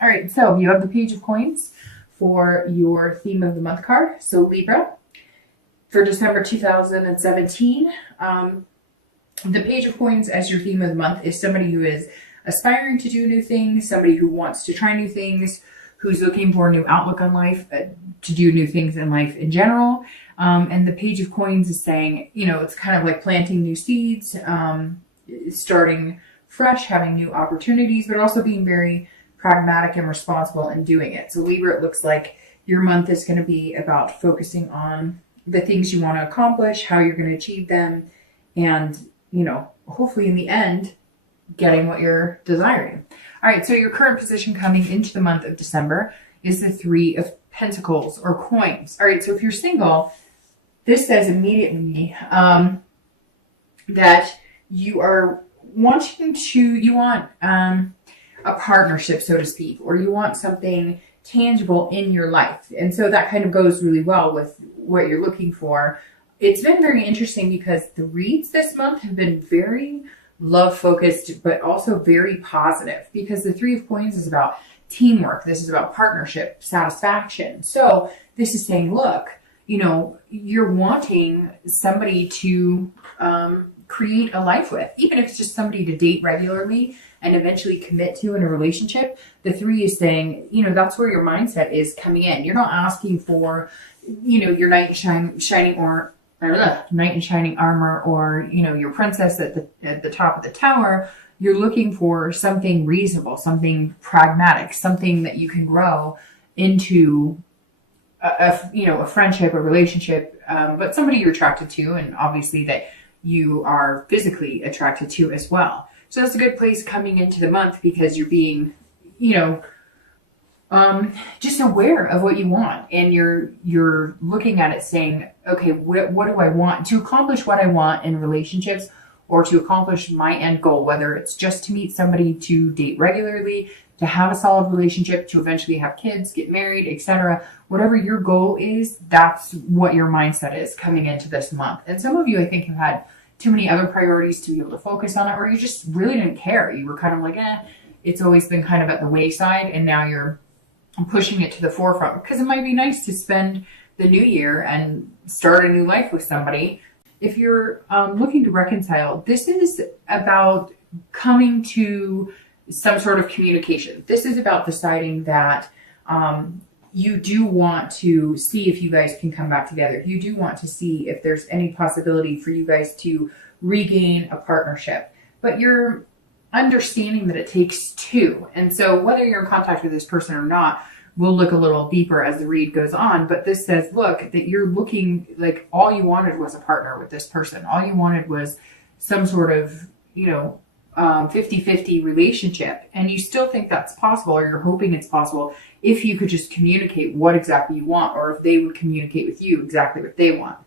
All right, so you have the Page of Coins for your theme of the month card. So Libra, for December 2017, the Page of Coins as your theme of the month is somebody who is aspiring to do new things, somebody who wants to try new things, who's looking for a new outlook on life, to do new things in life in general. And the Page of Coins is saying, it's kind of like planting new seeds, starting fresh, having new opportunities, but also being very pragmatic and responsible in doing it. So Libra, it looks like your month is going to be about focusing on the things you want to accomplish, how you're going to achieve them, and, hopefully in the end, getting what you're desiring. All right, so your current position coming into the month of December is the Three of Pentacles or coins. All right, so if you're single, this says immediately that you are you want a partnership, so to speak, or you want something tangible in your life. And so that kind of goes really well with what you're looking for. It's been very interesting because the reads this month have been very love focused, but also very positive, because the Three of Coins is about teamwork. This is about partnership, satisfaction. So this is saying, look, you're wanting somebody to create a life with, even if it's just somebody to date regularly and eventually commit to in a relationship. The three is saying, that's where your mindset is coming in. You're not asking for, your knight in shining armor, or, your princess at the top of the tower. You're looking for something reasonable, something pragmatic, something that you can grow into a friendship, a relationship, but somebody you're attracted to, and obviously that you are physically attracted to as well. So that's a good place coming into the month, because you're being, just aware of what you want, and you're looking at it saying, okay, what do I want to accomplish? What I want in relationships, or to accomplish my end goal, whether it's just to meet somebody to date regularly, to have a solid relationship, to eventually have kids, get married, etc. Whatever your goal is, that's what your mindset is coming into this month. And some of you, I think, have had too many other priorities to be able to focus on it, or you just really didn't care. You were kind of like, it's always been kind of at the wayside, and now you're pushing it to the forefront, because it might be nice to spend the new year and start a new life with somebody. If you're looking to reconcile, this is about coming to some sort of communication. This is about deciding that you do want to see if you guys can come back together. You do want to see if there's any possibility for you guys to regain a partnership. But you're understanding that it takes two. And so whether you're in contact with this person or not, we'll look a little deeper as the read goes on. But this says, look, that you're looking like all you wanted was a partner with this person. All you wanted was some sort of, 50-50 relationship. And you still think that's possible, or you're hoping it's possible, if you could just communicate what exactly you want, or if they would communicate with you exactly what they want.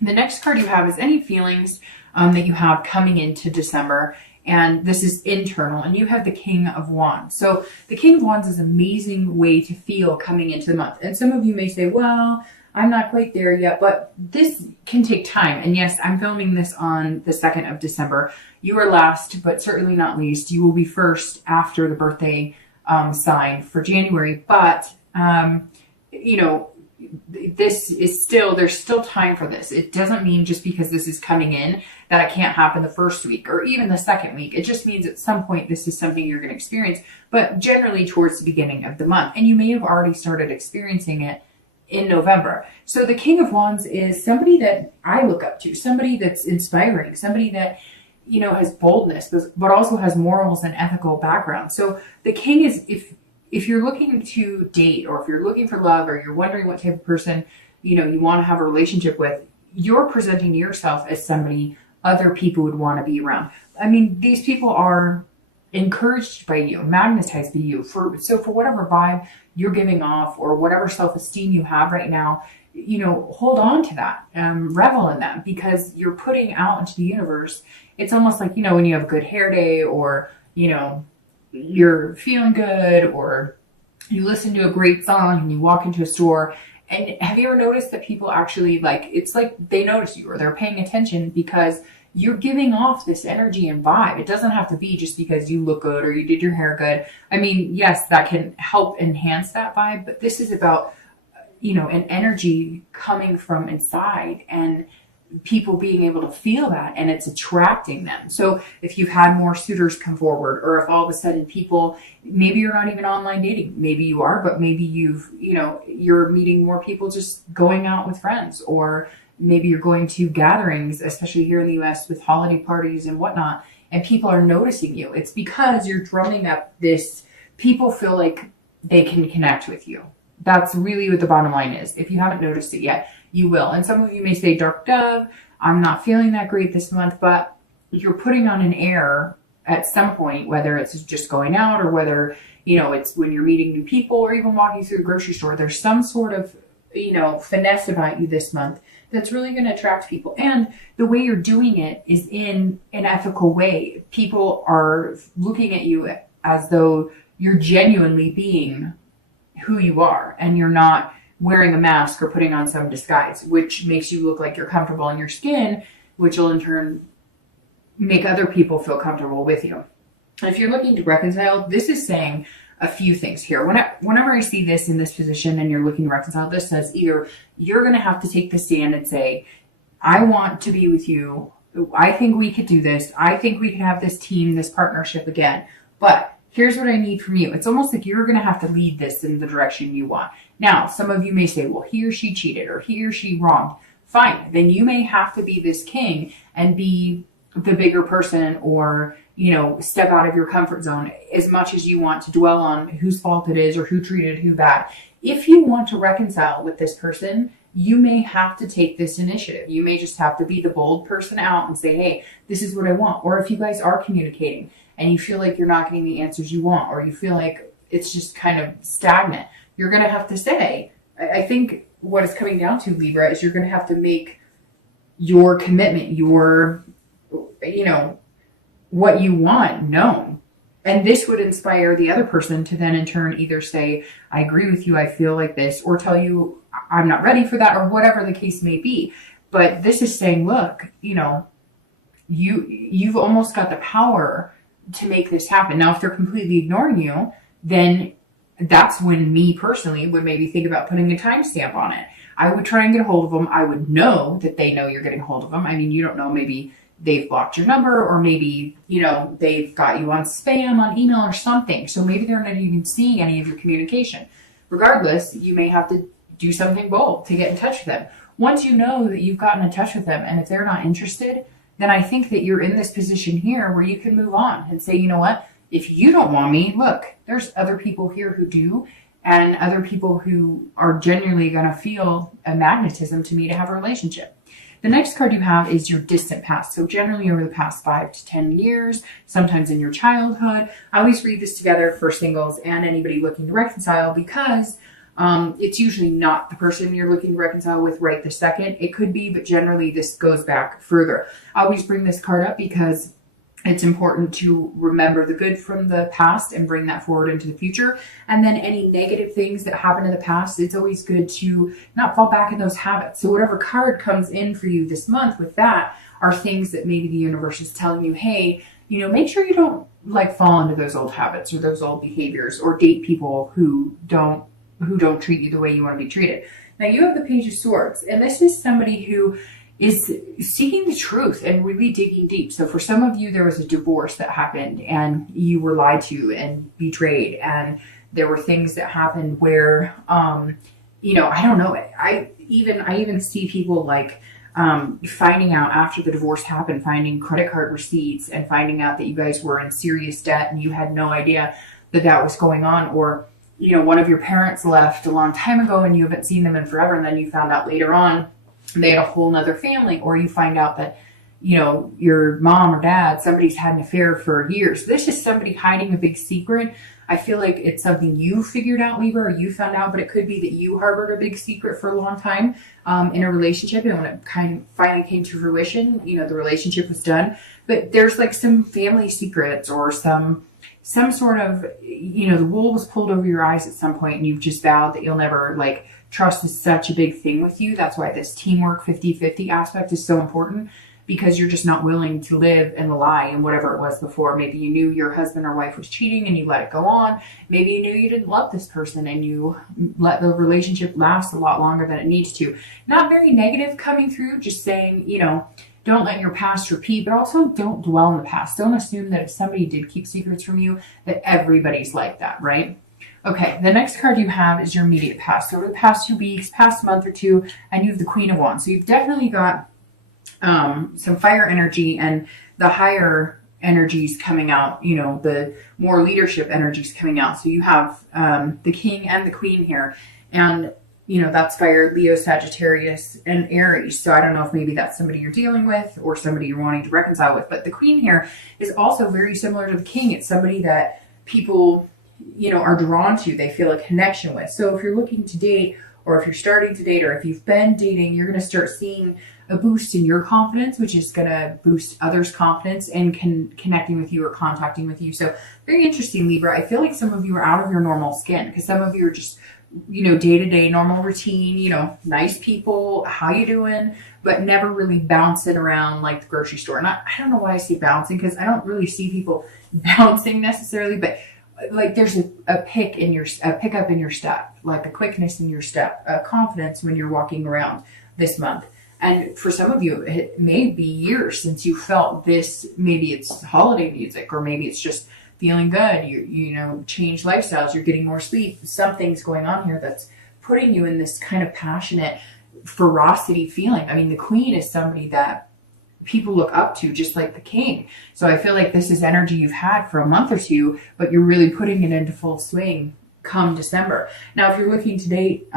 The next card you have is any feelings that you have coming into December. And this is internal, and you have the King of Wands. So the King of Wands is an amazing way to feel coming into the month. And some of you may say, well, I'm not quite there yet, but this can take time. And yes, I'm filming this on the 2nd of December. You are last, but certainly not least. You will be first after the birthday sign for January. But, this is there's still time for this. It doesn't mean just because this is coming in that it can't happen the first week or even the second week. It just means at some point this is something you're going to experience, but generally towards the beginning of the month. And you may have already started experiencing it in November. So the King of Wands is somebody that I look up to, somebody that's inspiring, somebody that, has boldness, but also has morals and ethical background. So the King is, if you're looking to date, or if you're looking for love, or you're wondering what type of person, you want to have a relationship with, you're presenting yourself as somebody other people would want to be around. I mean, these people are encouraged by you, magnetized by you. For whatever vibe you're giving off, or whatever self-esteem you have right now, hold on to that, revel in that, because you're putting out into the universe. It's almost like, when you have a good hair day, or, you're feeling good, or you listen to a great song and you walk into a store. And have you ever noticed that people actually it's like they notice you, or they're paying attention because you're giving off this energy and vibe. It doesn't have to be just because you look good or you did your hair good. I mean, yes, that can help enhance that vibe, but this is about, an energy coming from inside and people being able to feel that, and it's attracting them. So if you've had more suitors come forward, or if all of a sudden people, maybe you're not even online dating, maybe you are, but maybe you're meeting more people just going out with friends, or maybe you're going to gatherings, especially here in the US with holiday parties and whatnot, and people are noticing you. It's because you're drumming up this, people feel like they can connect with you. That's really what the bottom line is. If you haven't noticed it yet, you will. And some of you may say, Dark Dove, I'm not feeling that great this month, but you're putting on an air at some point, whether it's just going out or whether, it's when you're meeting new people or even walking through the grocery store. There's some sort of, finesse about you this month that's really going to attract people. And the way you're doing it is in an ethical way. People are looking at you as though you're genuinely being who you are, and you're not wearing a mask or putting on some disguise, which makes you look like you're comfortable in your skin, which will in turn make other people feel comfortable with you. And if you're looking to reconcile, this is saying a few things here. Whenever I see this in this position and you're looking to reconcile, this says either you're going to have to take the stand and say, I want to be with you. I think we could do this. I think we can have this team, this partnership again. But here's what I need from you. It's almost like you're going to have to lead this in the direction you want. Now, some of you may say, well, he or she cheated or he or she wronged. Fine. Then you may have to be this king and be the bigger person, or, step out of your comfort zone as much as you want to dwell on whose fault it is or who treated who bad. If you want to reconcile with this person, you may have to take this initiative. You may just have to be the bold person out and say, hey, this is what I want. Or if you guys are communicating and you feel like you're not getting the answers you want, or you feel like it's just kind of stagnant, you're going to have to say, I think what it's coming down to, Libra, is you're going to have to make your commitment, your, what you want known. And this would inspire the other person to then in turn either say, I agree with you, I feel like this, or tell you, I'm not ready for that, or whatever the case may be. But this is saying, look, you've almost got the power to make this happen. Now, if they're completely ignoring you, then that's when me personally would maybe think about putting a timestamp on it. I would try and get a hold of them. I would know that they know you're getting a hold of them. I mean, you don't know, maybe they've blocked your number, or maybe, they've got you on spam on email or something. So maybe they're not even seeing any of your communication. Regardless, you may have to do something bold to get in touch with them. Once you know that you've gotten in touch with them, and if they're not interested, then I think that you're in this position here where you can move on and say, you know what, if you don't want me, look, there's other people here who do, and other people who are genuinely going to feel a magnetism to me to have a relationship. The next card you have is your distant past. So generally over the past 5 to 10 years, sometimes in your childhood. I always read this together for singles and anybody looking to reconcile, because it's usually not the person you're looking to reconcile with right this second. It could be, but generally this goes back further. I always bring this card up because it's important to remember the good from the past and bring that forward into the future. And then any negative things that happened in the past, it's always good to not fall back in those habits. So whatever card comes in for you this month with that are things that maybe the universe is telling you, hey, make sure you don't fall into those old habits or those old behaviors, or date people who don't treat you the way you want to be treated. Now you have the Page of Swords, and this is somebody who is seeking the truth and really digging deep. So for some of you, there was a divorce that happened and you were lied to and betrayed. And there were things that happened where, I don't know. I even see people finding out after the divorce happened, finding credit card receipts and finding out that you guys were in serious debt and you had no idea that was going on. Or, one of your parents left a long time ago and you haven't seen them in forever. And then you found out later on they had a whole nother family, or you find out that, your mom or dad, somebody's had an affair for years. This is somebody hiding a big secret. I feel like it's something you figured out, Libra, or you found out, but it could be that you harbored a big secret for a long time in a relationship. And when it finally came to fruition, the relationship was done. But there's some family secrets or some sort of, the wool was pulled over your eyes at some point and you've just vowed that you'll never trust is such a big thing with you. That's why this teamwork 50-50 aspect is so important, because you're just not willing to live in the lie and whatever it was before. Maybe you knew your husband or wife was cheating and you let it go on. Maybe you knew you didn't love this person and you let the relationship last a lot longer than it needs to. Not very negative coming through, just saying, you know, don't let your past repeat, but also don't dwell in the past. Don't assume that if somebody did keep secrets from you, that everybody's like that, right? Okay, the next card you have is your immediate past. So over the past 2 weeks, past month or two, and you have the Queen of Wands. So you've definitely got some fire energy and the higher energies coming out, you know, the more leadership energies coming out. So you have the King and the Queen here. And you know, that's fire, Leo, Sagittarius, and Aries. So I don't know if maybe that's somebody you're dealing with or somebody you're wanting to reconcile with. But the Queen here is also very similar to the King. It's somebody that people, you know, are drawn to. They feel a connection with. So if you're looking to date, or if you're starting to date, or if you've been dating, you're going to start seeing a boost in your confidence, which is going to boost others' confidence and connecting with you or contacting with you. So very interesting, Libra. I feel like some of you are out of your normal skin because some of you are just, you know, day-to-day normal routine, you know, nice people, how you doing, but never really bouncing around like the grocery store. And I don't know why I say bouncing, because I don't really see people bouncing necessarily, but like there's a pickup in your step, like a quickness in your step, a confidence when you're walking around this month. And for some of you, it may be years since you felt this. Maybe it's holiday music, or maybe it's just feeling good, you know, change lifestyles, you're getting more sleep. Something's going on here that's putting you in this kind of passionate ferocity feeling. I mean, the Queen is somebody that people look up to, just like the King. So I feel like this is energy you've had for a month or two, but you're really putting it into full swing come December. Now, if you're looking to date,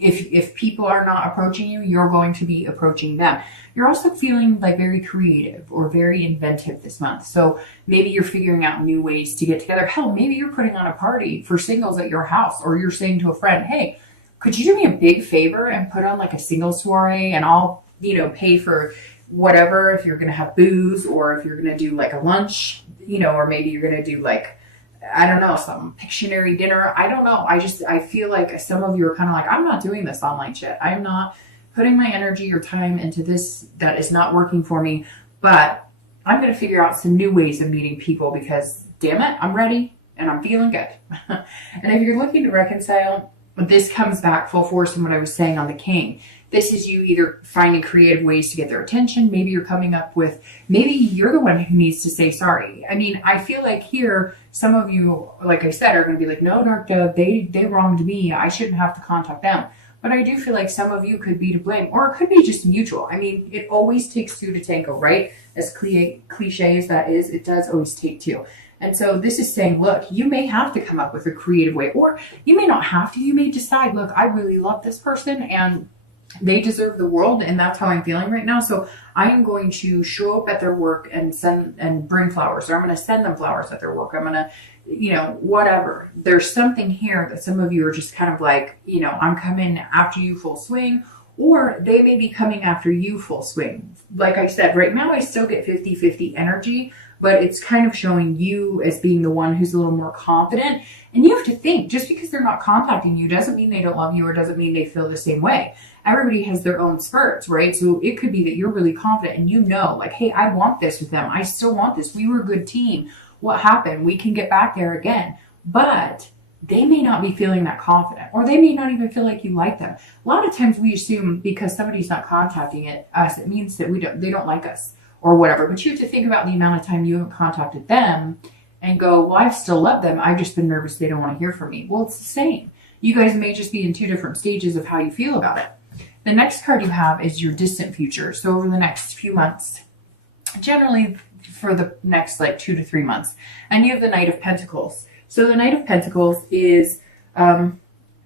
if people are not approaching you, you're going to be approaching them. You're also feeling like very creative or very inventive this month. So maybe you're figuring out new ways to get together. Hell, maybe you're putting on a party for singles at your house, or you're saying to a friend, hey, could you do me a big favor and put on like a single soiree, and I'll, you know, pay for whatever, if you're going to have booze, or if you're going to do like a lunch, you know, or maybe you're going to do like, I don't know, some Pictionary dinner. I don't know. I feel like some of you are kind of like, I'm not doing this online shit. I'm not putting my energy or time into this that is not working for me, but I'm going to figure out some new ways of meeting people because damn it, I'm ready and I'm feeling good. And if you're looking to reconcile, this comes back full force in what I was saying on the King. This is you either finding creative ways to get their attention. Maybe you're coming up with, maybe you're the one who needs to say sorry. I mean, I feel like here, some of you, like I said, are going to be like, no, Dark Dove, they wronged me. I shouldn't have to contact them. But I do feel like some of you could be to blame, or it could be just mutual. I mean, it always takes two to tango, right? As cliche as that is, it does always take two. And so this is saying, look, you may have to come up with a creative way, or you may not have to. You may decide, look, I really love this person and they deserve the world, and that's how I'm feeling right now. So I am going to show up at their work and bring flowers, or I'm going to send them flowers at their work. I'm going to, you know, whatever. There's something here that some of you are just kind of like, you know, I'm coming after you full swing, or they may be coming after you full swing. Like I said, right now I still get 50-50 energy, but it's kind of showing you as being the one who's a little more confident. And you have to think, just because they're not contacting you doesn't mean they don't love you, or doesn't mean they feel the same way. Everybody has their own spurts, right? So it could be that you're really confident and you know, like, hey, I want this with them. I still want this. We were a good team. What happened? We can get back there again. But they may not be feeling that confident, or they may not even feel like you like them. A lot of times we assume because somebody's not contacting us, it means that they don't like us or whatever. But you have to think about the amount of time you haven't contacted them and go, well, I still love them. I've just been nervous they don't want to hear from me. Well, it's the same. You guys may just be in two different stages of how you feel about it. The next card you have is your distant future. So over the next few months, generally for the next like 2 to 3 months. And you have the Knight of Pentacles. So the Knight of Pentacles is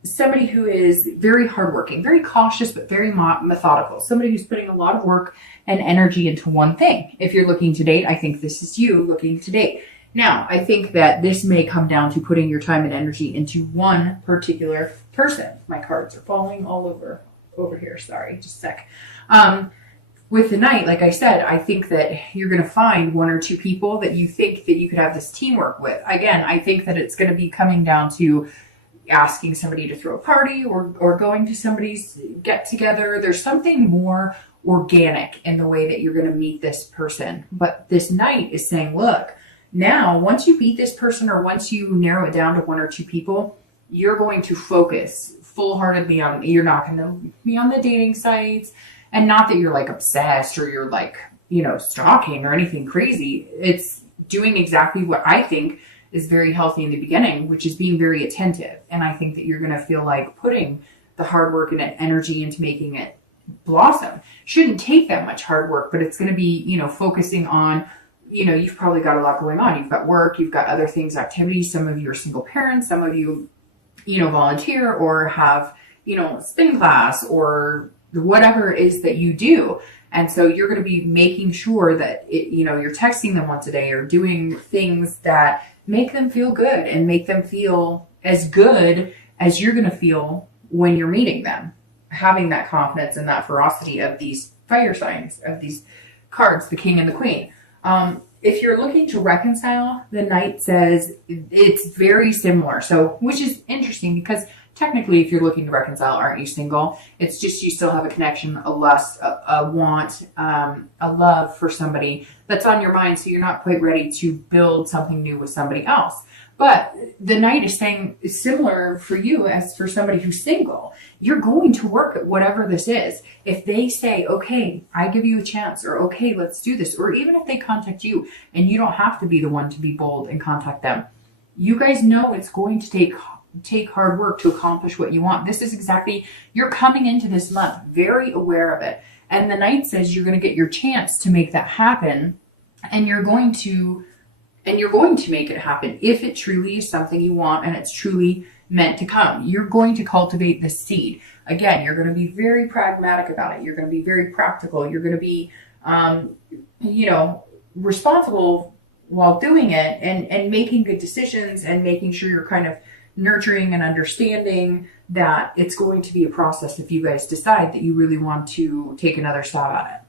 somebody who is very hardworking, very cautious, but very methodical. Somebody who's putting a lot of work and energy into one thing. If you're looking to date, I think this is you looking to date. Now, I think that this may come down to putting your time and energy into one particular person. My cards are falling all over here. Sorry, just a sec. With the Knight, like I said, I think that you're going to find 1 or 2 people that you think that you could have this teamwork with. Again, I think that it's going to be coming down to asking somebody to throw a party, or going to somebody's get together. There's something more organic in the way that you're going to meet this person. But this Knight is saying, look, now once you meet this person, or once you narrow it down to 1 or 2 people, you're going to focus full-heartedly on, you're not going to be on the dating sites. And not that you're like obsessed or you're like, you know, stalking or anything crazy. It's doing exactly what I think is very healthy in the beginning, which is being very attentive. And I think that you're going to feel like putting the hard work and energy into making it blossom. Shouldn't take that much hard work, but it's going to be, you know, focusing on, you know, you've probably got a lot going on. You've got work, you've got other things, activities. Some of you are single parents, some of you, you know, volunteer or have, you know, spin class or whatever it is that you do. And so you're going to be making sure that, you know, you're texting them once a day or doing things that make them feel good and make them feel as good as you're going to feel when you're meeting them. Having that confidence and that ferocity of these fire signs, of these cards, the King and the Queen. If you're looking to reconcile, the Knight says it's very similar. So, which is interesting because technically, if you're looking to reconcile, aren't you single? It's just you still have a connection, a lust, a want, a love for somebody that's on your mind. So you're not quite ready to build something new with somebody else. But the Knight is saying it's similar for you as for somebody who's single. You're going to work at whatever this is. If they say, okay, I give you a chance, or okay, let's do this, or even if they contact you and you don't have to be the one to be bold and contact them, you guys know it's going to take hard work to accomplish what you want. This is exactly, you're coming into this month very aware of it. And the Knight says you're going to get your chance to make that happen, and you're going to make it happen if it truly is something you want and it's truly meant to come. You're going to cultivate the seed. Again, you're going to be very pragmatic about it. You're going to be very practical. You're going to be, you know, responsible while doing it and making good decisions and making sure you're kind of nurturing and understanding that it's going to be a process if you guys decide that you really want to take another stab at it.